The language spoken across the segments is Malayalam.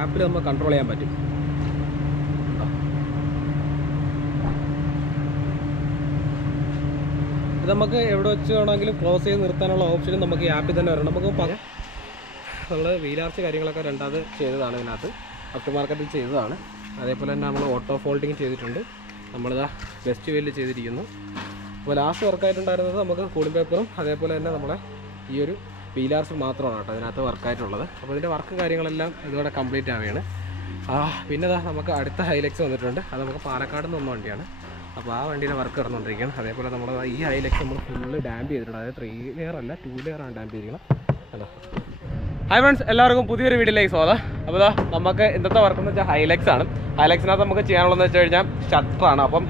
ആപ്പിൽ നമുക്ക് കൺട്രോൾ ചെയ്യാൻ പറ്റും. ഇത് നമുക്ക് എവിടെ വെച്ച് വേണമെങ്കിലും ക്ലോസ് ചെയ്ത് നിർത്താനുള്ള ഓപ്ഷനും നമുക്ക് ഈ ആപ്പിൽ തന്നെ വരണം. നമുക്ക് നമ്മൾ വീലാർച്ച് കാര്യങ്ങളൊക്കെ രണ്ടാമത് ചെയ്തതാണ് ഇതിനകത്ത്, ആഫ്റ്റർ മാർക്കറ്റിൽ ചെയ്തതാണ്. അതേപോലെ തന്നെ നമ്മൾ ഓട്ടോ ഫോൾഡിങ് ചെയ്തിട്ടുണ്ട്, നമ്മളിതാ വെസ്റ്റ് വെല്ല് ചെയ്തിരിക്കുന്നു. അപ്പോൾ ലാസ്റ്റ് വർക്കായിട്ടുണ്ടായിരുന്നത് നമുക്ക് കൂളിംഗ് പേപ്പറും അതേപോലെ തന്നെ നമ്മളെ ഈ ഒരു വീലാർച്ച് മാത്രമാണ് കേട്ടോ അതിനകത്ത് വർക്കായിട്ടുള്ളത്. അപ്പോൾ ഇതിൻ്റെ വർക്ക് കാര്യങ്ങളെല്ലാം ഇതോടെ കംപ്ലീറ്റ് ആവുകയാണ്. പിന്നെ നമുക്ക് അടുത്ത ഹൈലക്സ് വന്നിട്ടുണ്ട്. അത് നമുക്ക് പാലക്കാട് നിന്ന് വന്ന വണ്ടിയാണ്. അപ്പോൾ ആ വണ്ടിയുടെ വർക്ക് നടന്നുകൊണ്ടിരിക്കുകയാണ്. അതേപോലെ നമ്മൾ ഈ ഹൈലക്സ് നമ്മൾ ഫുള്ള് ഡാമ്പ് ചെയ്തിട്ടുണ്ട്. അതായത് 3 ലെയർ അല്ല 2 ലെയറാണ് ഡാമ്പ് ചെയ്തിരിക്കണം. ഹലോ ഹായ് ഫ്രണ്ട്സ്, എല്ലാവർക്കും പുതിയൊരു വീഡിയോയിലേക്ക് സ്വാഗതം. അപ്പോൾ നമുക്ക് ഇന്നത്തെ വർക്ക് എന്ന് വെച്ചാൽ ഹൈലക്സ് ആണ്. ഹൈലക്സിനകത്ത് നമുക്ക് ചെയ്യാനുള്ളതെന്ന് വെച്ച് കഴിഞ്ഞാൽ ഷട്ടറാണ്. അപ്പം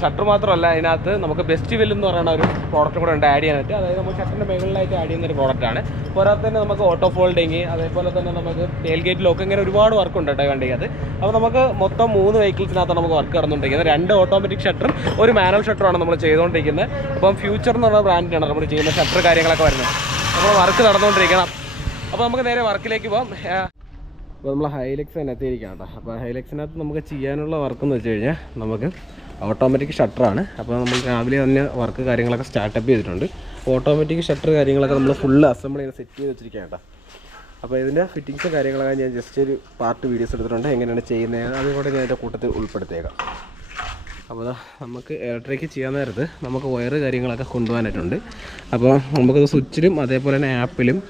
ഷട്ടർ മാത്രമല്ല, ഇതിനകത്ത് നമുക്ക് ബെസ്റ്റ് വെൽ എന്ന് പറയുന്ന ഒരു പ്രോഡക്റ്റും കൂടെ ഉണ്ട് ആഡ് ചെയ്യാനായിട്ട്. അതായത് നമുക്ക് ഷട്ടറിൻ്റെ മുകളിലായിട്ട് ആഡ് ചെയ്യുന്ന ഒരു പ്രോഡക്റ്റാണ്. പോരാതെ തന്നെ നമുക്ക് ഓട്ടോ ഫോൾഡിങ്, അതേപോലെ തന്നെ നമുക്ക് ടെയിൽ ഗേറ്റ് ലോക്ക്, ഇങ്ങനെ ഒരുപാട് വർക്ക് ഉണ്ട് കേട്ടോ വണ്ടിക്കകത്ത്. അപ്പോൾ നമുക്ക് മൊത്തം 3 വെഹിക്കിൾസിനകത്താണ് നമുക്ക് വർക്ക് നടന്നുകൊണ്ടിരിക്കുന്നത്. 2 ഓട്ടോമാറ്റിക് ഷട്ടറും 1 മാനുവൽ ഷട്ടറുമാണ് നമ്മൾ ചെയ്തുകൊണ്ടിരിക്കുന്നത്. അപ്പം ഫ്യൂച്ചർ എന്ന് പറയുന്ന ബ്രാൻഡിനാണ് നമ്മൾ ചെയ്യുന്ന ഷട്ടർ കാര്യങ്ങളൊക്കെ വരുന്നത്. അപ്പോൾ വർക്ക് നടന്നുകൊണ്ടിരിക്കണം. അപ്പോൾ നമുക്ക് നേരെ വർക്കിലേക്ക് പോകാം. അപ്പോൾ നമ്മൾ ഹൈലക്സ് തന്നെ എത്തിയിരിക്കുകയാണ് കേട്ടോ. അപ്പോൾ ഹൈലക്സിനകത്ത് നമുക്ക് ചെയ്യാനുള്ള വർക്ക് എന്ന് വെച്ച് കഴിഞ്ഞാൽ നമുക്ക് ഓട്ടോമാറ്റിക് ഷട്ടറാണ്. അപ്പോൾ നമ്മൾ രാവിലെ തന്നെ വർക്ക് കാര്യങ്ങളൊക്കെ സ്റ്റാർട്ടപ്പ് ചെയ്തിട്ടുണ്ട്. ഓട്ടോമാറ്റിക് ഷട്ടർ കാര്യങ്ങളൊക്കെ നമ്മൾ ഫുള്ള് അസംബിൾ ചെയ്ത് സെറ്റ് ചെയ്ത് വെച്ചിരിക്കുകയാണ് കേട്ടോ. അപ്പോൾ ഇതിൻ്റെ ഫിറ്റിങ്സും കാര്യങ്ങളൊക്കെ ഞാൻ ജസ്റ്റ് ഒരു പാർട്ട് വീഡിയോസ് എടുത്തിട്ടുണ്ട്, എങ്ങനെയാണ് ചെയ്യുന്നത് അതുകൂടെ ഞാൻ അതിൻ്റെ കൂട്ടത്തിൽ ഉൾപ്പെടുത്തിയേക്കാം. അപ്പോൾ നമുക്ക് ഇലക്ട്രിക് ചെയ്യാൻ നേരത്ത് നമുക്ക് വയറ് കാര്യങ്ങളൊക്കെ കൊണ്ടുപോകാനായിട്ടുണ്ട്. അപ്പോൾ നമുക്കത് സ്വിച്ചിലും അതേപോലെ തന്നെ ആപ്പിലും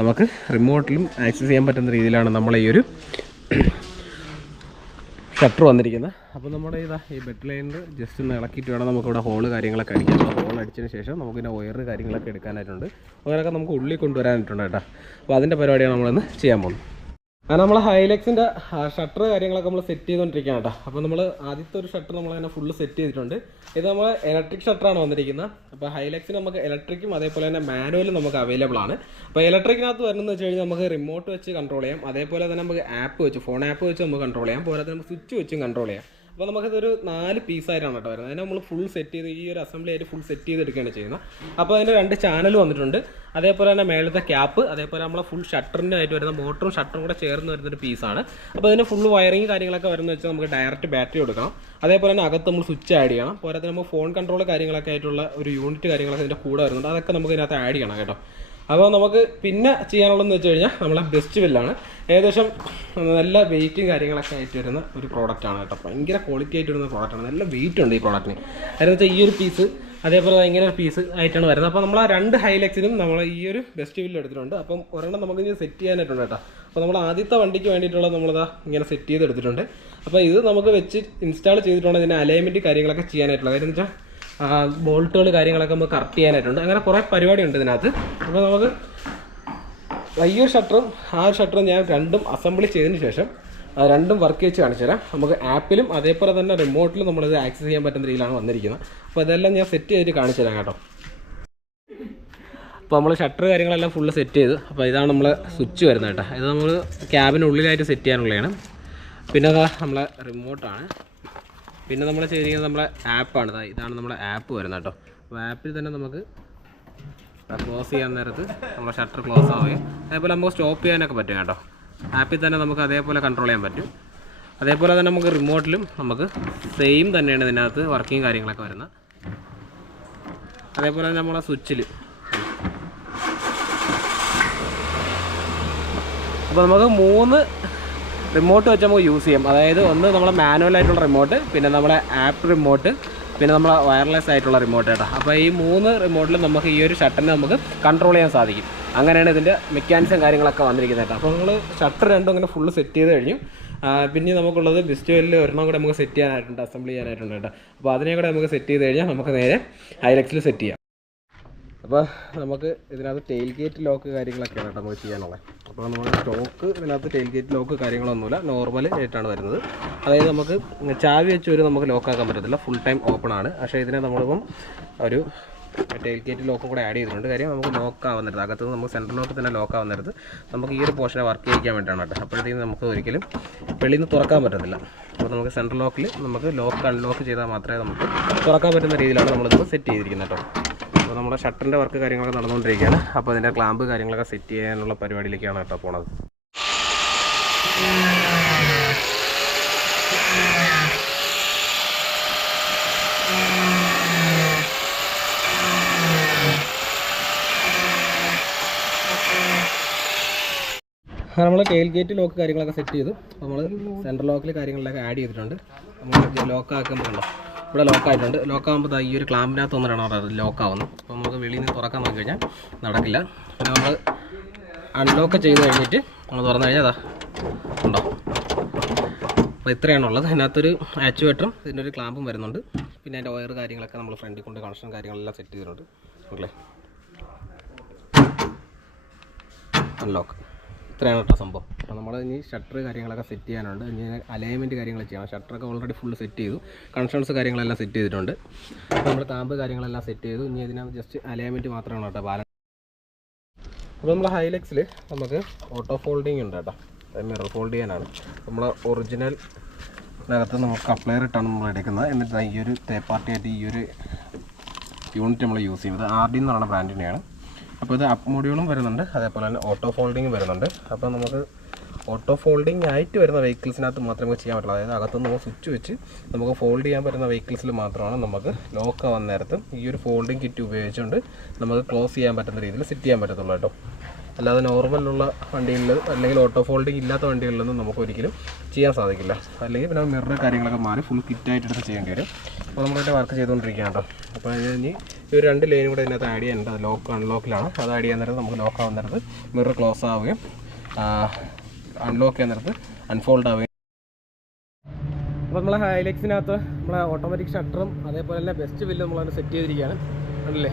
നമുക്ക് റിമോട്ടിലും ആക്സസ് ചെയ്യാൻ പറ്റുന്ന രീതിയിലാണ് നമ്മളെ ഈ ഒരു ഷട്ടർ വന്നിരിക്കുന്നത്. അപ്പോൾ നമ്മുടെ ഈ ബെഡ് ലൈനിൽ ജസ്റ്റ് ഒന്ന് ഇളക്കിയിട്ട് വേണം നമുക്കിവിടെ ഹോള് കാര്യങ്ങളൊക്കെ അടിക്കാൻ. ഹോൾ അടിച്ചതിന് ശേഷം നമുക്കിതിൻ്റെ വയറ് കാര്യങ്ങളൊക്കെ എടുക്കാനായിട്ടുണ്ട്. വയറൊക്കെ നമുക്ക് ഉള്ളിൽ കൊണ്ടുവരാനായിട്ടുണ്ട് കേട്ടോ. അപ്പോൾ അതിൻ്റെ പരിപാടിയാണ് നമ്മളിന്ന് ചെയ്യാൻ പോകുന്നത്. അങ്ങനെ നമ്മൾ ഹൈലക്സിൻ്റെ ഷട്ടർ കാര്യങ്ങളൊക്കെ നമ്മൾ സെറ്റ് ചെയ്തുകൊണ്ടിരിക്കുകയാണ് കേട്ടോ. അപ്പോൾ നമ്മൾ ആദ്യത്തെ ഒരു ഷട്ടർ നമ്മളങ്ങനെ ഫുള്ള് സെറ്റ് ചെയ്തിട്ടുണ്ട്. ഇത് നമ്മൾ ഇലക്ട്രിക് ഷട്ടറാണ് വന്നിരിക്കുന്നത്. അപ്പോൾ ഹൈലക്സിന് നമുക്ക് ഇലക്ട്രിക്കും അതേപോലെ തന്നെ മാനുവലും നമുക്ക് അവൈലബിൾ ആണ്. അപ്പോൾ ഇലക്ട്രിക്കിനകത്ത് വരുന്നതെന്ന് വെച്ച് കഴിഞ്ഞാൽ നമുക്ക് റിമോട്ട് വെച്ച് കൺട്രോൾ ചെയ്യാം, അതേപോലെ തന്നെ നമുക്ക് ആപ്പ് വെച്ച് ഫോൺ ആപ്പ് വെച്ച് നമുക്ക് കൺട്രോൾ ചെയ്യാം, പോരാതെ നമുക്ക് സ്വിച്ച് വെച്ചും കൺട്രോൾ ചെയ്യാം. അപ്പോൾ നമുക്കിതൊരു 4 പീസായിട്ടാണ് കേട്ടോ വരുന്നത്. അതിനെ നമ്മൾ ഫുൾ സെറ്റ് ചെയ്ത് ഈ ഒരു അസംബ്ലി ആയിട്ട് ഫുൾ സെറ്റ് ചെയ്തെടുക്കുകയാണ് ചെയ്യുന്നത്. അപ്പോൾ അതിൻ്റെ 2 ചാനൽ വന്നിട്ടുണ്ട്, അതേപോലെ തന്നെ മേളത്തെ ക്യാപ്പ്, അതേപോലെ നമ്മളെ ഫുൾ ഷട്ടറിൻ്റെ ആയിട്ട് വരുന്ന മോട്ടറും ഷട്ടറും കൂടെ ചേർന്ന് വരുന്നൊരു പീസാണ്. അപ്പോൾ അതിന് ഫുൾ വയറിങ് കാര്യങ്ങളൊക്കെ വരുന്നത് വെച്ചാൽ നമുക്ക് ഡയറക്റ്റ് ബാറ്ററി കൊടുക്കണം. അതേപോലെ തന്നെ അകത്ത് നമ്മൾ സ്വിച്ച് ആഡ് ചെയ്യണം. പോരാതെ നമുക്ക് ഫോൺ കൺട്രോൾ കാര്യങ്ങളൊക്കെ ആയിട്ടുള്ള ഒരു യൂണിറ്റ് കാര്യങ്ങളൊക്കെ ഇതിൻ്റെ കൂടെ വരുന്നുണ്ട്. അതൊക്കെ നമുക്ക് ഇതിനകത്ത് ആഡ് ചെയ്യണം കേട്ടോ. അപ്പോൾ നമുക്ക് പിന്നെ ചെയ്യാനുള്ളതെന്ന് വെച്ച് കഴിഞ്ഞാൽ നമ്മളെ ബെസ്റ്റ് വെല്ലാണ്. ഏകദേശം നല്ല വെയിറ്റും കാര്യങ്ങളൊക്കെ ആയിട്ട് വരുന്ന ഒരു പ്രോഡക്റ്റാണ് കേട്ടോ. ഭയങ്കര ക്വാളിറ്റി ആയിട്ട് വരുന്ന പ്രോഡക്റ്റാണ്. നല്ല വെയിറ്റ് ഉണ്ട് ഈ പ്രോഡക്റ്റിന്. അതെന്ന് വെച്ചാൽ ഈ ഒരു പീസ് അതേപോലെ ഇങ്ങനെ ഒരു പീസ് ആയിട്ടാണ് വരുന്നത്. അപ്പോൾ നമ്മൾ 2 ഹൈലക്സിനും നമ്മൾ ഈ ഒരു ബെസ്റ്റ് വെല്ല് എടുത്തിട്ടുണ്ട്. അപ്പം ഒരെണ്ണം നമുക്ക് ഇനി സെറ്റ് ചെയ്യാനായിട്ടുണ്ട് കേട്ടോ. അപ്പോൾ നമ്മൾ ആദ്യത്തെ വണ്ടിക്ക് വേണ്ടിയിട്ടുള്ളത് നമ്മളിതാ ഇങ്ങനെ സെറ്റ് ചെയ്തെടുത്തിട്ടുണ്ട്. അപ്പോൾ ഇത് നമുക്ക് വെച്ച് ഇൻസ്റ്റാൾ ചെയ്തിട്ടുണ്ട്. ഇതിൻ്റെ അലൈൻമെൻറ്റ് കാര്യങ്ങളൊക്കെ ചെയ്യാനായിട്ടുള്ളത്. അതെന്ന് വെച്ചാൽ ബോൾട്ടുകൾ കാര്യങ്ങളൊക്കെ നമുക്ക് കറക്റ്റ് ചെയ്യാനായിട്ടുണ്ട്. അങ്ങനെ കുറേ പരിപാടി ഉണ്ട് ഇതിനകത്ത്. അപ്പോൾ നമുക്ക് ഈ ഒരു ഷട്ടറും ആ ഒരു ഷട്ടറും ഞാൻ 2ഉം അസംബിൾ ചെയ്തതിന് ശേഷം 2ഉം വർക്ക് വെച്ച് കാണിച്ചു തരാം. നമുക്ക് ആപ്പിലും അതേപോലെ തന്നെ റിമോട്ടിലും നമ്മളിത് ആക്സസ് ചെയ്യാൻ പറ്റുന്ന രീതിയിലാണ് വന്നിരിക്കുന്നത്. അപ്പോൾ ഇതെല്ലാം ഞാൻ സെറ്റ് ചെയ്തിട്ട് കാണിച്ചു തരാം കേട്ടോ. അപ്പോൾ നമ്മൾ ഷട്ടർ കാര്യങ്ങളെല്ലാം ഫുള്ള് സെറ്റ് ചെയ്തു. അപ്പോൾ ഇതാണ് നമ്മൾ സ്വിച്ച് വരുന്നത് കേട്ടോ. ഇത് നമ്മൾ ക്യാബിനുള്ളിലായിട്ട് സെറ്റ് ചെയ്യാനുള്ളതാണ്. പിന്നെ അതാ നമ്മളെ റിമോട്ടാണ്. പിന്നെ നമ്മൾ ചെയ്തിരിക്കുന്നത് നമ്മളെ ആപ്പാണ്. ഇതാണ് നമ്മുടെ ആപ്പ് വരുന്നത് കേട്ടോ. അപ്പോൾ ആപ്പിൽ തന്നെ നമുക്ക് ക്ലോസ് ചെയ്യാൻ നേരത്ത് നമ്മളെ ഷട്ടർ ക്ലോസ് ആവുകയും അതേപോലെ നമുക്ക് സ്റ്റോപ്പ് ചെയ്യാനൊക്കെ പറ്റും കേട്ടോ. ആപ്പിൽ തന്നെ നമുക്ക് അതേപോലെ കൺട്രോൾ ചെയ്യാൻ പറ്റും. അതേപോലെ തന്നെ നമുക്ക് റിമോട്ടിലും നമുക്ക് സെയിം തന്നെയാണ് ഇതിനകത്ത് വർക്കിങ് കാര്യങ്ങളൊക്കെ വരുന്നത്. അതേപോലെ തന്നെ നമ്മളെ സ്വിച്ചിൽ അപ്പോൾ നമുക്ക് 3 റിമോട്ട് വെച്ച് നമുക്ക് യൂസ് ചെയ്യാം. അതായത് ഒന്ന് നമ്മളെ മാനുവലായിട്ടുള്ള റിമോട്ട്, പിന്നെ നമ്മളെ ആപ്പ് റിമോട്ട്, പിന്നെ നമ്മളെ വയർലെസ് ആയിട്ടുള്ള റിമോട്ട് കേട്ടോ. അപ്പോൾ ഈ 3 റിമോട്ടിലും നമുക്ക് ഈ ഒരു ഷട്ടറിനെ നമുക്ക് കൺട്രോൾ ചെയ്യാൻ സാധിക്കും. അങ്ങനെയാണ് ഇതിൻ്റെ മെക്കാനിസം കാര്യങ്ങളൊക്കെ വന്നിരിക്കുന്നത് കേട്ടോ. അപ്പോൾ നമ്മൾ ഷട്ടർ 2 അങ്ങനെ ഫുള്ള് സെറ്റ് ചെയ്ത് കഴിഞ്ഞു. പിന്നെ നമുക്കുള്ളത് ബെസ്റ്റ് വെല്ലിൽ ഒരെണ്ണം കൂടെ നമുക്ക് സെറ്റ് ചെയ്യാനായിട്ടുണ്ട്, അസംബിൾ ചെയ്യാനായിട്ടുണ്ട് കേട്ടോ. അപ്പോൾ അതിനെ കൂടെ നമുക്ക് സെറ്റ് ചെയ്ത് കഴിഞ്ഞാൽ നമുക്ക് നേരെ ഹൈലക്സിൽ സെറ്റ് ചെയ്യാം. അപ്പോൾ നമുക്ക് ഇതിനകത്ത് ടെയിൽ ഗേറ്റ് ലോക്ക് കാര്യങ്ങളൊക്കെയാണ് കേട്ടോ നമുക്ക് ചെയ്യാനുള്ളത്. അപ്പോൾ നമ്മൾ സ്റ്റോക്ക് ഇതിനകത്ത് ടെയിൽ ഗേറ്റ് ലോക്ക് കാര്യങ്ങളൊന്നുമില്ല, നോർമൽ ആയിട്ടാണ് വരുന്നത്. അതായത് നമുക്ക് ചാവി വെച്ച് നമുക്ക് ലോക്കാക്കാൻ പറ്റത്തില്ല, ഫുൾ ടൈം ഓപ്പൺ ആണ്. പക്ഷേ ഇതിനെ നമ്മളിപ്പം ഒരു ടെയിൽ ഗേറ്റ് ലോക്കും കൂടെ ആഡ് ചെയ്തിട്ടുണ്ട്. കാര്യം നമുക്ക് ലോക്കാവുന്നരുത്, അകത്തുനിന്ന് നമുക്ക് സെൻട്രൽ ലോക്ക് തന്നെ ലോക്കാവുന്നരുത്. നമുക്ക് ഈ ഒരു പോർഷനെ വർക്ക് ചെയ്യിക്കാൻ വേണ്ടിയിട്ടാണ് കേട്ടോ. അപ്പോഴത്തേക്കും നമുക്ക് ഒരിക്കലും വെളിയിൽ നിന്ന് തുറക്കാൻ പറ്റത്തില്ല. അപ്പോൾ നമുക്ക് സെൻട്രൽ ലോക്കിൽ നമുക്ക് ലോക്ക് അൺലോക്ക് ചെയ്താൽ മാത്രമേ നമുക്ക് തുറക്കാൻ പറ്റുന്ന രീതിയിലാണ് നമ്മളിത് സെറ്റ് ചെയ്തിരിക്കുന്നത് കേട്ടോ. അപ്പോൾ നമ്മുടെ ഷട്ടറിൻ്റെ വർക്ക് കാര്യങ്ങളൊക്കെ നടന്നുകൊണ്ടിരിക്കുകയാണ്. അപ്പോൾ അതിൻ്റെ ക്ലാമ്പ് കാര്യങ്ങളൊക്കെ സെറ്റ് ചെയ്യാനുള്ള പരിപാടിയിലേക്കാണ് കേട്ടോ പോണത്. നമ്മൾ ടെയിൽ ഗേറ്റ് ലോക്ക് കാര്യങ്ങളൊക്കെ സെറ്റ് ചെയ്തു. നമ്മൾ സെൻട്രൽ ലോക്കിൽ കാര്യങ്ങളിലൊക്കെ ആഡ് ചെയ്തിട്ടുണ്ട്. നമ്മൾ ലോക്ക് ആക്കുമ്പോഴല്ലോ ഇവിടെ ലോക്കായിട്ടുണ്ട്. ലോക്കാകുമ്പോൾ ഈ ഒരു ക്ലാമ്പിനകത്ത് ഒന്നിട്ടാണ് അത് ലോക്കാവുന്നത്. അപ്പോൾ നമുക്ക് വെളിയിൽ നിന്ന് തുറക്കാൻ നോക്കി കഴിഞ്ഞാൽ നടക്കില്ല. പിന്നെ നമ്മൾ അൺലോക്ക് ചെയ്ത് കഴിഞ്ഞിട്ട് നമ്മൾ തുറന്നു കഴിഞ്ഞാൽ അതാ ഉണ്ടോ. അപ്പോൾ ഇത്രയാണുള്ളത്. അതിനകത്തൊരു ആക്ച്വേറ്ററും ഇതിൻ്റെ ഒരു ക്ലാമ്പും വരുന്നുണ്ട്. പിന്നെ അതിൻ്റെ വയർ കാര്യങ്ങളൊക്കെ നമ്മൾ ഫ്രണ്ടിൽ കൊണ്ട് കണക്ഷൻ കാര്യങ്ങളെല്ലാം സെറ്റ് ചെയ്തിട്ടുണ്ട്. ഓക്കെ, അൺലോക്ക് ഇത്രയാണ് കേട്ടോ സംഭവം. അപ്പോൾ നമ്മൾ ഇനി ഷട്ടർ കാര്യങ്ങളൊക്കെ സെറ്റ് ചെയ്യാനുണ്ട്. ഇനി അലൈൻമെൻറ്റ് കാര്യങ്ങൾ ചെയ്യണം. ഷട്ടറൊക്കെ ഓൾറെഡി ഫുള്ള് സെറ്റ് ചെയ്തു. കണക്ഷൻസ് കാര്യങ്ങളെല്ലാം സെറ്റ് ചെയ്തിട്ടുണ്ട്. അപ്പോൾ നമ്മൾ കാമ്പ് കാര്യങ്ങളെല്ലാം സെറ്റ് ചെയ്തു. ഇനി ഇതിനകത്ത് ജസ്റ്റ് അലൈൻമെൻറ്റ് മാത്രമാണ് കേട്ടോ ബാലൻസ്. അപ്പോൾ നമ്മൾ ഹൈലക്സിൽ നമുക്ക് ഓട്ടോ ഫോൾഡിങ് ഉണ്ട് കേട്ടോ. മിറർ ഫോൾഡ് ചെയ്യാനാണ്. നമ്മൾ ഒറിജിനലിനകത്ത് നമുക്ക് അപ്ലയർ ഇട്ടാണ് നമ്മൾ എടുക്കുന്നത്. എന്നിട്ട് ഈ ഒരു തേർഡ് പാർട്ടിയായിട്ട് ഈ ഒരു യൂണിറ്റ് നമ്മൾ യൂസ് ചെയ്യുന്നത് RD എന്ന് പറയുന്ന ബ്രാൻഡിനെയാണ്. അപ്പോൾ ഇത് അപ്പ് മോഡ്യൂളും വരുന്നുണ്ട്, അതേപോലെ തന്നെ ഓട്ടോ ഫോൾഡിങ്ങും വരുന്നുണ്ട്. അപ്പോൾ നമുക്ക് ഓട്ടോ ഫോൾഡിങ് ആയിട്ട് വരുന്ന വെഹിക്കിൾസിനകത്ത് മാത്രമേ ചെയ്യാൻ പറ്റുള്ളൂ. അതായത് അകത്തുനിന്ന് നമുക്ക് സ്വിച്ച് വെച്ച് നമുക്ക് ഫോൾഡ് ചെയ്യാൻ പറ്റുന്ന വെഹിക്കിൾസിൽ മാത്രമാണ് നമുക്ക് ലോക്ക് ആവുന്ന നേരത്ത് ഈ ഒരു ഫോൾഡിങ് കിറ്റ് ഉപയോഗിച്ചുകൊണ്ട് നമുക്ക് ക്ലോസ് ചെയ്യാൻ പറ്റുന്ന രീതിയിൽ സെറ്റ് ചെയ്യാൻ പറ്റത്തുള്ളൂ കേട്ടോ. അല്ലാതെ നോർമലുള്ള വണ്ടികളിൽ അല്ലെങ്കിൽ ഓട്ടോ ഫോൾഡിങ് ഇല്ലാത്ത വണ്ടികളിലൊന്നും നമുക്ക് ഒരിക്കലും ചെയ്യാൻ സാധിക്കില്ല. അല്ലെങ്കിൽ പിന്നെ മിറർ കാര്യങ്ങളൊക്കെ മാറി ഫുൾ കിറ്റായിട്ട് എടുത്ത് ചെയ്യേണ്ടി വരും. അപ്പോൾ നമ്മളിവിടെ വർക്ക് ചെയ്തുകൊണ്ടിരിക്കുകയാണ് കേട്ടോ. അപ്പോൾ ഇനി ഈ ഒരു 2 ലൈനും കൂടെ ഇതിനകത്ത് ആഡ് ചെയ്യാനുണ്ട്. അത് ലോക്ക് അൺലോക്കിലാണ്. അത് ആഡ് ചെയ്യാൻ നേരത്ത് നമുക്ക് ലോക്ക് ആവുന്ന നേരത്ത് മിറർ ക്ലോസ് ആവുകയും അൺലോക്ക് ചെയ്യാൻ നേരത്ത് അൺഫോൾഡ് ആവുകയും. അപ്പോൾ നമ്മളെ ഹൈലക്സിനകത്ത് നമ്മളെ ഓട്ടോമാറ്റിക് ഷട്ടറും അതേപോലെ തന്നെ ബെസ്റ്റ് വില്ല് നമ്മളതിന് സെറ്റ് ചെയ്തിരിക്കുകയാണ്. അല്ലേ,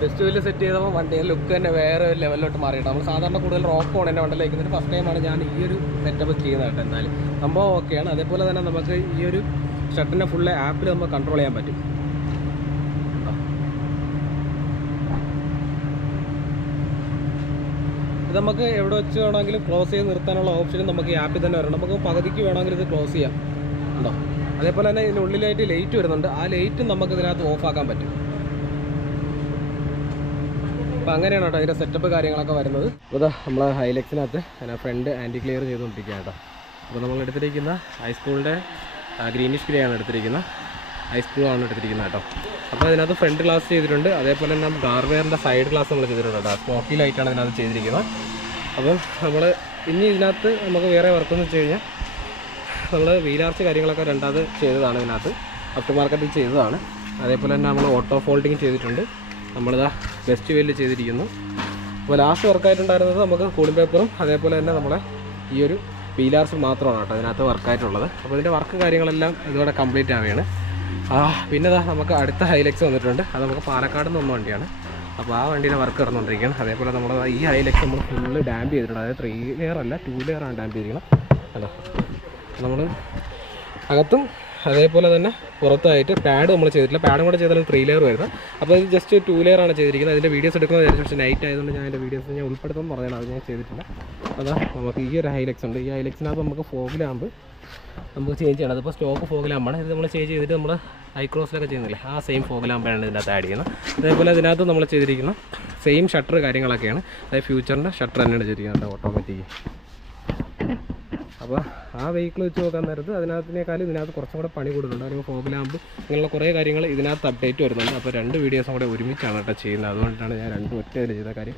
ബെസ്റ്റ് വില്ല് സെറ്റ് ചെയ്തപ്പോൾ വണ്ടിയുടെ ലുക്ക് തന്നെ വേറെ ഒരു ലെവലിലോട്ട് മാറിയിട്ട് നമ്മൾ സാധാരണ കൂടുതൽ റോക്കോൺ എൻ്റെ വണ്ടിയിൽ വയ്ക്കുന്നത്. ഫസ്റ്റ് ടൈമാണ് ഞാൻ ഈ ഒരു സെറ്റപ്പ് ചെയ്യുന്നത് കേട്ടോ. എന്തായാലും സംഭവം ഓക്കെയാണ്. അതേപോലെ തന്നെ നമുക്ക് ഈ ഒരു ഷട്ടറിനെ ഫുള്ള് ആപ്പിൽ നമുക്ക് കൺട്രോൾ ചെയ്യാൻ പറ്റും. ഇത് നമുക്ക് എവിടെ വെച്ച് വേണമെങ്കിലും ക്ലോസ് ചെയ്ത് നിർത്താനുള്ള ഓപ്ഷനും നമുക്ക് ഈ ആപ്പിൽ തന്നെ വരണം. നമുക്ക് പകുതിക്ക് വേണമെങ്കിൽ ഇത് ക്ലോസ് ചെയ്യാം ഉണ്ടോ. അതേപോലെ തന്നെ ഇതിനുള്ളിലായിട്ട് ലൈറ്റ് വരുന്നുണ്ട്. ആ ലൈറ്റും നമുക്ക് ഇതിനകത്ത് ഓഫാക്കാൻ പറ്റും. അപ്പോൾ അങ്ങനെയാണ് കേട്ടോ അതിൻ്റെ സെറ്റപ്പ് കാര്യങ്ങളൊക്കെ വരുന്നത്. അപ്പോൾ നമ്മളെ ഹൈലക്സിനകത്ത് ഫ്രണ്ട് ആൻറ്റി ക്ലിയർ ചെയ്തുകൊണ്ടിരിക്കുകയാണ് കേട്ടോ. അപ്പോൾ നമ്മൾ എടുത്തിരിക്കുന്ന ഹൈസ്കൂളിൻ്റെ ഗ്രീനിഷ് ഗ്രേ ആണ് എടുത്തിരിക്കുന്നത്. ഹൈസ്കൂളാണ് എടുത്തിരിക്കുന്നത് കേട്ടോ. അപ്പോൾ അതിനകത്ത് ഫ്രണ്ട് ഗ്ലാസ് ചെയ്തിട്ടുണ്ട്. അതേപോലെ തന്നെ ഗാർവെയറിൻ്റെ സൈഡ് ഗ്ലാസ് നമ്മൾ ചെയ്തിട്ടുണ്ട് കേട്ടോ. സ്മോക്കി ലൈറ്റാണ് ഇതിനകത്ത് ചെയ്തിരിക്കുന്നത്. അപ്പം നമ്മൾ ഇനി ഇതിനകത്ത് നമുക്ക് വേറെ വർക്കെന്ന് വെച്ച് കഴിഞ്ഞാൽ നമ്മൾ വീലാർച്ച് കാര്യങ്ങളൊക്കെ രണ്ടാമത് ചെയ്തതാണ്. ഇതിനകത്ത് ആഫ്റ്റർ മാർക്കറ്റിൽ ചെയ്തതാണ്. അതേപോലെ തന്നെ നമ്മൾ ഓട്ടോ ഫോൾഡിങ് ചെയ്തിട്ടുണ്ട്. നമ്മളിതാ ബെസ്റ്റ് വെല്ല് ചെയ്തിരിക്കുന്നു. അപ്പോൾ ലാസ്റ്റ് വർക്കായിട്ടുണ്ടായിരുന്നത് നമുക്ക് കൂളിംഗ് പേപ്പറും അതേപോലെ തന്നെ നമ്മളെ ഈ ഒരു വീലാർച്ച് മാത്രമാണ് കേട്ടോ അതിനകത്ത് വർക്കായിട്ടുള്ളത്. അപ്പോൾ ഇതിൻ്റെ വർക്ക് കാര്യങ്ങളെല്ലാം ഇതോടെ കംപ്ലീറ്റ് ആവുകയാണ്. പിന്നെ നമുക്ക് അടുത്ത ഹൈലക്സ് വന്നിട്ടുണ്ട്. അത് നമുക്ക് പാലക്കാട് നിന്ന് വന്ന വണ്ടിയാണ്. അപ്പോൾ ആ വണ്ടീൻ്റെ വർക്ക് നടന്നുകൊണ്ടിരിക്കുകയാണ്. അതേപോലെ നമ്മൾ ഈ ഹൈലക്സ് നമ്മൾ ഫുള്ള് ഡാമ്പ് ചെയ്തിട്ടുണ്ട്. അതായത് 3 ലെയർ അല്ല 2 ലെയറാണ് ഡാമ്പ് ചെയ്തിരിക്കുന്നത്. അല്ല നമ്മൾ അകത്തും അതേപോലെ തന്നെ പുറത്തായിട്ട് പാഡ് നമ്മൾ ചെയ്തിട്ടില്ല. പാഡും കൂടെ ചെയ്താലും 3 ലെയർ വരുന്നത്. അപ്പോൾ ഇത് ജസ്റ്റ് 2 ലെയറാണ് ചെയ്തിരിക്കുന്നത്. അതിൻ്റെ വീഡിയോസ് എടുക്കുന്നത് പക്ഷേ നൈറ്റ് ആയതുകൊണ്ട് ഞാൻ അതിൻ്റെ വീഡിയോസ് ഞാൻ ഉൾപ്പെടുത്തുമെന്ന് പറഞ്ഞാൽ അത് ഞാൻ ചെയ്തിട്ടില്ല. അതാ നമുക്ക് ഈ ഒരു ഹൈലക്സ് ഉണ്ട്. ഈ ഹൈലക്സിനകത്ത് നമുക്ക് ഫോഗ് ലാമ്പ് നമുക്ക് ചേഞ്ച് ചെയ്യണം. അതിപ്പോൾ സ്റ്റോക്ക് ഫോഗ് ലാമ്പാണ്. ഇത് നമ്മൾ ചേഞ്ച് ചെയ്തിട്ട് നമ്മൾ ഹൈക്രോസിലൊക്കെ ചെയ്യുന്നില്ലേ ആ സെയിം ഫോഗ് ലാമ്പാണ് ഇതിനകത്ത് ആഡ് ചെയ്യുന്നത്. അതേപോലെ ഇതിനകത്ത് നമ്മൾ ചെയ്തിരിക്കുന്ന സെയിം ഷട്ടർ കാര്യങ്ങളൊക്കെയാണ്. അതായത് ഫ്യൂച്ചറിൻ്റെ ഷട്ടർ തന്നെയാണ് ചെയ്തിരിക്കുന്നത് ഓട്ടോമാറ്റിക്. അപ്പോൾ ആ വെഹിക്കിൾ വെച്ച് നോക്കാൻ നേരത്ത് അതിനകത്തിനേക്കാളും ഇതിനകത്ത് കുറച്ചും കൂടെ പണി കൂടുതലുണ്ട്. അല്ലെങ്കിൽ ഫോഗ് ലാമ്പ് ഇങ്ങനെയുള്ള കുറേ കാര്യങ്ങൾ ഇതിനകത്ത് അപ്ഡേറ്റ് വരുന്നുണ്ട്. അപ്പോൾ 2 വീഡിയോസും കൂടെ ഒരുമിച്ചാണ് കേട്ടോ ചെയ്യുന്നത്. അതുകൊണ്ടാണ് ഞാൻ 2 ഒറ്റയിൽ ചെയ്ത കാര്യം.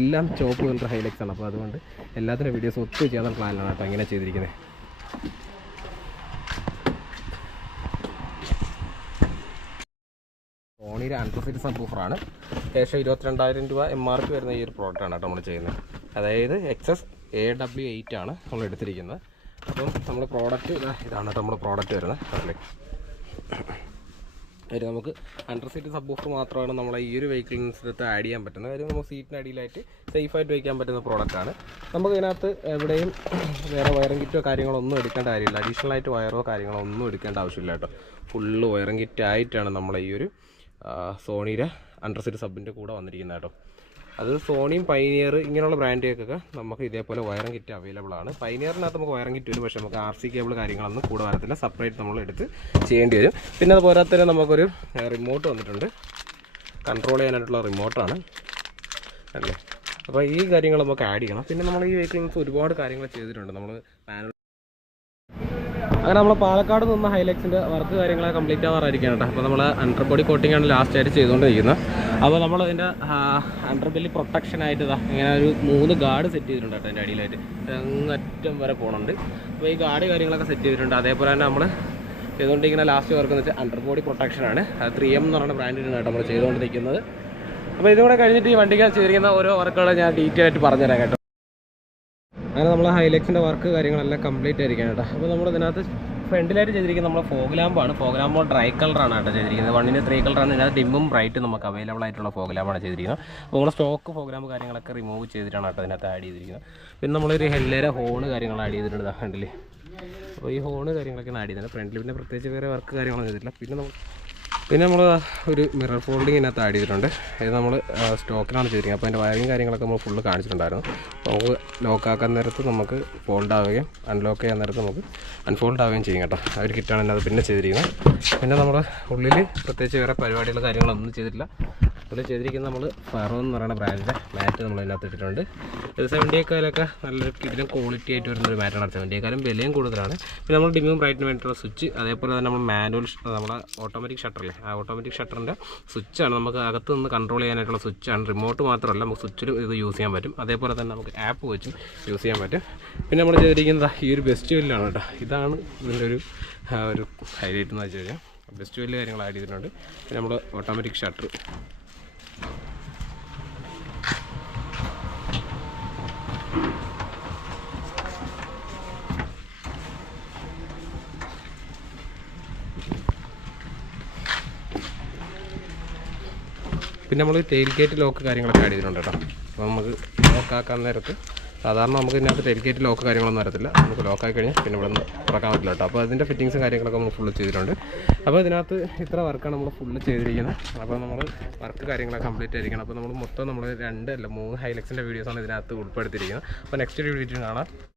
എല്ലാം ചോപ്പ് കൊണ്ട് ഹൈലക്സ് ആണ്. അപ്പോൾ അതുകൊണ്ട് എല്ലാത്തിൻ്റെ വീഡിയോസ് ഒത്തിരി ചെയ്യാൻ പ്ലാനിലാണ് കേട്ടോ ഇങ്ങനെ ചെയ്തിരിക്കുന്നത്. സോണിയുടെ അണ്ടർസീറ്റ് സബ്വൂഫറാണ്. ഏകദേശം 22,000 രൂപ MRP വരുന്ന ഈ ഒരു പ്രോഡക്റ്റാണ് കേട്ടോ നമ്മൾ ചെയ്യുന്നത്. അതായത് XS AW8 ആണ് നമ്മൾ എടുത്തിരിക്കുന്നത്. അപ്പം നമ്മുടെ പ്രോഡക്റ്റ് ഇതാണ് കേട്ടോ നമ്മുടെ പ്രോഡക്റ്റ് വരുന്നത്. അതിൽ നമുക്ക് അണ്ടർസീറ്റ് സബ്വൂഫർ മാത്രമാണ് നമ്മളെ ഈ ഒരു വെഹിക്കിളിനകത്ത് ആഡ് ചെയ്യാൻ പറ്റുന്നത്. കാര്യം നമുക്ക് സീറ്റിന് അടിയിലായിട്ട് സേഫായിട്ട് വയ്ക്കാൻ പറ്റുന്ന പ്രോഡക്റ്റാണ്. നമുക്ക് ഇതിനകത്ത് എവിടെയും വേറെ വയറിംഗ് കിറ്റോ കാര്യങ്ങളോ ഒന്നും എടുക്കേണ്ട കാര്യമില്ല. അഡീഷണൽ ആയിട്ട് വയറോ കാര്യങ്ങളോ ഒന്നും എടുക്കേണ്ട ആവശ്യമില്ല കേട്ടോ. ഫുള്ള് വയറിംഗ് കിറ്റ് ആയിട്ടാണ് നമ്മളെ ഈ ഒരു സോണിയുടെ അണ്ടർസീറ്റ് സബിൻ്റെ കൂടെ വന്നിരിക്കുന്നത് കേട്ടോ. അത് സോണിയും പൈനിയർ ഇങ്ങനെയുള്ള ബ്രാൻഡുകൾക്കൊക്കെ നമുക്ക് ഇതേപോലെ വയറിംഗ് കിറ്റ് അവൈലബിൾ ആണ്. പൈനിയറിനകത്ത് നമുക്ക് വയറിംഗ് കിറ്റ് വരും. പക്ഷേ നമുക്ക് RC കേബിൾ കാര്യങ്ങളൊന്നും കൂടെ വരത്തില്ല. സെപ്പറേറ്റ് നമ്മൾ എടുത്ത് ചെയ്യേണ്ടി വരും. പിന്നെ അതുപോലെ തന്നെ നമുക്കൊരു റിമോട്ട് വന്നിട്ടുണ്ട്. കൺട്രോൾ ചെയ്യാനായിട്ടുള്ള റിമോട്ടാണ് അല്ലേ. അപ്പോൾ ഈ കാര്യങ്ങൾ നമുക്ക് ആഡ് ചെയ്യണം. പിന്നെ നമ്മൾ ഈ വെഹിക്കിൾസ് ഒരുപാട് കാര്യങ്ങൾ ചെയ്തിട്ടുണ്ട്. നമ്മൾ അങ്ങനെ നമ്മൾ പാലക്കാട് നിന്ന് ഹൈലക്സിൻ്റെ വർക്ക് കാര്യങ്ങളൊക്കെ കംപ്ലീറ്റ് ആവാറായിരിക്കുകയാണ് കേട്ടോ. അപ്പോൾ നമ്മൾ അണ്ടർ ബോഡി കോട്ടിംഗ് ആണ് ലാസ്റ്റ് ആയിട്ട് ചെയ്തുകൊണ്ടിരിക്കുന്നത്. അപ്പോൾ നമ്മൾ അതിൻ്റെ അണ്ടർ ബെല്ലി പ്രൊട്ടക്ഷനായിട്ട് ഇങ്ങനെ ഒരു 3 ഗാർഡ് സെറ്റ് ചെയ്തിട്ടുണ്ട് കേട്ടോ. അതിൻ്റെ അടിയിലായിട്ട് അങ്ങറ്റം വരെ പോകുന്നുണ്ട്. അപ്പോൾ ഈ ഗാർഡ് കാര്യങ്ങളൊക്കെ സെറ്റ് ചെയ്തിട്ടുണ്ട്. അതേപോലെ തന്നെ നമ്മൾ ചെയ്തുകൊണ്ടിരിക്കുന്ന ലാസ്റ്റ് വർക്ക് എന്ന് വെച്ചാൽ അണ്ടർ ബോഡി പ്രൊട്ടക്ഷനാണ്. 3M എന്ന് പറയുന്ന ബ്രാൻഡിനാണ് കേട്ടോ നമ്മൾ ചെയ്തുകൊണ്ടിരിക്കുന്നത്. അപ്പോൾ ഇതുകൂടെ കഴിഞ്ഞിട്ട് ഈ വണ്ടിക്ക് ചെയ്തിരിക്കുന്ന ഓരോ വർക്കുകൾ ഞാൻ ഡീറ്റെയിൽ ആയിട്ട് പറഞ്ഞുതരാം കേട്ടോ. അങ്ങനെ നമ്മൾ ഹൈലക്സിൻ്റെ വർക്ക് കാര്യങ്ങളെല്ലാം കംപ്ലീറ്റ് ആയിരിക്കണം കേട്ടോ. അപ്പോൾ നമ്മൾ ഇതിനകത്ത് ഫ്രണ്ടിലായിട്ട് ചെയ്തിരിക്കുന്നത് നമ്മൾ ഫോഗ് ലാമ്പാണ്. ഫോഗ് ലാമ്പ് ഡ്രൈ കളറാണ് കേട്ടോ ചെയ്തിരിക്കുന്നത്. 1 3 കളറാണ്. ഇതിനകത്ത് ഡിമ്മും ബ്രൈറ്റും നമുക്ക് അവൈലബിൾ ആയിട്ടുള്ള ഫോഗ് ലാമ്പാണ് ചെയ്തിരിക്കുന്നത്. അപ്പോൾ നമ്മൾ സ്റ്റോക്ക് ഫോഗ് ലാമ്പ് കാര്യങ്ങളൊക്കെ റിമൂവ് ചെയ്തിട്ടാണ് കേട്ടോ ഇതിനകത്ത് ആഡ് ചെയ്തിരിക്കുന്നത്. പിന്നെ നമ്മളൊരു ഹെല്ലേര ഹോണ് കാര്യങ്ങൾ ആഡ് ചെയ്തിട്ടുണ്ട് ഫ്രണ്ടിൽ. അപ്പോൾ ഈ ഹോണ് കാര്യങ്ങളൊക്കെ ആഡ് ചെയ്തിട്ടുണ്ട് ഫ്രണ്ടിൽ. പിന്നെ പ്രത്യേകിച്ച് വേറെ വർക്ക് കാര്യങ്ങളൊന്നും ചെയ്തിട്ടില്ല. പിന്നെ നമ്മൾ ഒരു മിറർ ഫോൾഡിങ് ഇതിനകത്ത് ആഡ് ചെയ്തിട്ടുണ്ട്. ഇത് നമ്മൾ സ്റ്റോക്കിലാണ് ചെയ്തിരിക്കുന്നത്. അപ്പോൾ അതിൻ്റെ വയറിങ് കാര്യങ്ങളൊക്കെ നമ്മൾ ഫുള്ള് കാണിച്ചിട്ടുണ്ടായിരുന്നു. അപ്പോൾ നമുക്ക് ലോക്കാക്കാൻ നേരത്ത് നമുക്ക് ഫോൾഡ് ആവുകയും അൺലോക്ക് ചെയ്യാൻ നേരത്ത് നമുക്ക് അൺഫോൾഡ് ആവുകയും ചെയ്യും കേട്ടോ. ആ ഒരു കിറ്റാണ് ഇതിനകത്ത് പിന്നെ ചെയ്തിരിക്കുന്നത്. പിന്നെ നമ്മൾ ഉള്ളിൽ പ്രത്യേകിച്ച് വേറെ പരിപാടികൾ കാര്യങ്ങളൊന്നും ചെയ്തിട്ടില്ല. അതിൽ ചെയ്തിരിക്കുന്നത് നമ്മൾ ഫെറോ എന്ന് പറയുന്ന ബ്രാൻഡിൻ്റെ മാറ്റ് നമ്മൾ ഇതിനകത്ത് ഇട്ടിട്ടുണ്ട്. ഇത് 70ക്കാലൊക്കെ നല്ലൊരു ഇതിലും ക്വാളിറ്റി ആയിട്ട് വരുന്നൊരു മാറ്റാണ്. 70ക്കാലും വിലയും കൂടുതലാണ്. പിന്നെ നമ്മൾ ഡിമ്മും ബ്രൈറ്റിന് വേണ്ടിയിട്ടുള്ള സ്വിച്ച്, അതേപോലെ തന്നെ നമ്മൾ മാനുവൽ നമ്മുടെ ഓട്ടോമാറ്റിക് ഷട്ടറില്ലേ, ആ ഓട്ടോമാറ്റിക് ഷട്ടറിൻ്റെ സ്വിച്ചാണ്. നമുക്ക് അകത്ത് നിന്ന് കൺട്രോൾ ചെയ്യാനായിട്ടുള്ള സ്വിച്ചാണ്. റിമോട്ട് മാത്രമല്ല, നമുക്ക് സ്വിച്ചിൽ ഇത് യൂസ് ചെയ്യാൻ പറ്റും. അതേപോലെ തന്നെ നമുക്ക് ആപ്പ് വെച്ചും യൂസ് ചെയ്യാൻ പറ്റും. പിന്നെ നമ്മൾ ചെയ്തിരിക്കുന്നത് ഈ ഒരു ബെസ്റ്റ് വില്ലാണ് കേട്ടോ. ഇതാണ് ഇതിൻ്റെ ഒരു ഹൈലൈറ്റ് എന്ന് വെച്ച് കഴിഞ്ഞാൽ ബെസ്റ്റ് വില്ല് കാര്യങ്ങൾ ആഡ് ചെയ്തിട്ടുണ്ട്. പിന്നെ നമ്മൾ ഓട്ടോമാറ്റിക് ഷട്ടർ, പിന്നെ നമ്മൾ ടെയിൽ ഗേറ്റ് ലോക്ക് കാര്യങ്ങളൊക്കെ ആഡ് ചെയ്തിട്ടുണ്ട് കേട്ടോ. അപ്പോൾ നമുക്ക് ലോക്കാക്കാൻ നേരത്ത് സാധാരണ നമുക്ക് ഇതിനകത്ത് ടെയിൽ ഗേറ്റ് ലോക്ക് കാര്യങ്ങളൊന്നും വരത്തില്ല. നമുക്ക് ലോക്കായി കഴിഞ്ഞാൽ പിന്നെ ഇവിടെ നിന്ന് തുറക്കാൻ പറ്റില്ല കേട്ടോ. അപ്പോൾ അതിൻ്റെ ഫിറ്റിങ്സും കാര്യങ്ങളൊക്കെ നമ്മൾ ഫുള്ള് ചെയ്തിട്ടുണ്ട്. അപ്പോൾ ഇതിനകത്ത് ഇത്ര വർക്കാണ് നമ്മൾ ഫുള്ള് ചെയ്തിരിക്കുന്നത്. അപ്പോൾ നമ്മൾ വർക്ക് കാര്യങ്ങളൊക്കെ കംപ്ലീറ്റ് ആയിരിക്കണം. അപ്പോൾ നമ്മൾ മൊത്തം നമ്മൾ 2 അല്ല 3 ഹൈലക്സിൻ്റെ വീഡിയോസാണ് ഇതിനകത്ത് ഉൾപ്പെടുത്തിയിരിക്കുന്നത്. അപ്പോൾ നെക്സ്റ്റ് ഒരു വീഡിയോ കാണാം.